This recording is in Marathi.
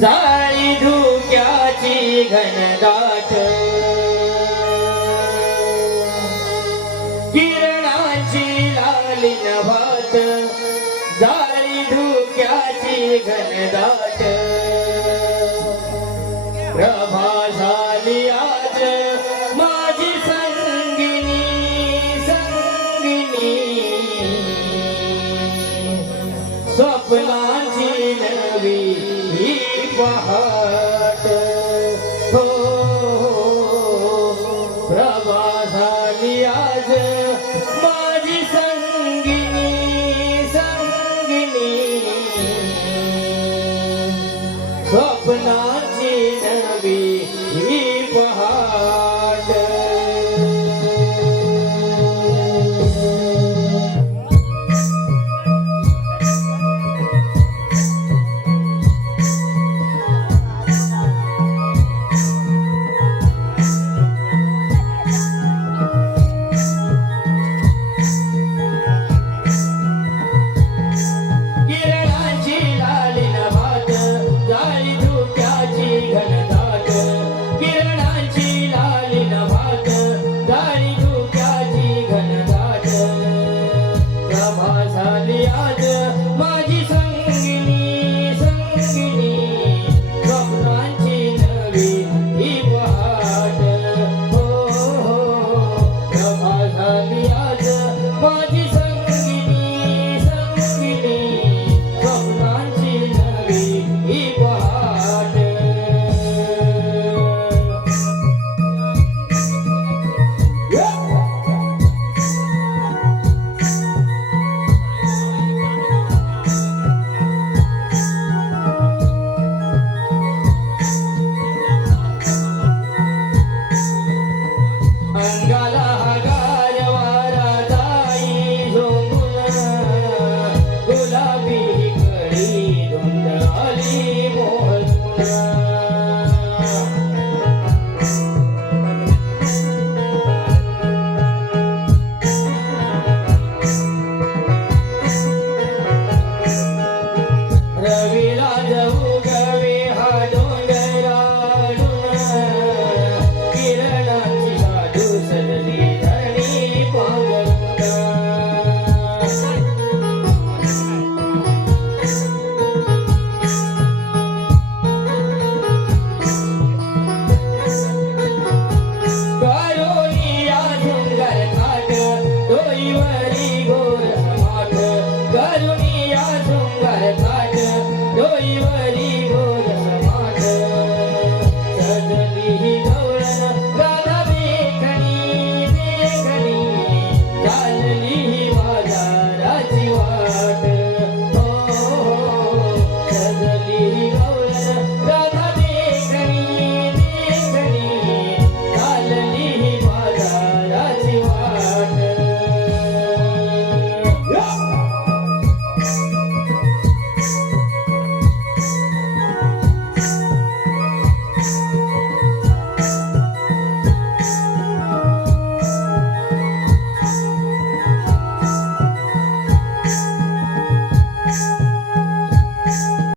जाळी धुक्याची घनदाट. किरणाची लाली नभात जाळी धुक्याची घनदाट. प्रभा सपना जी नवी भी पहा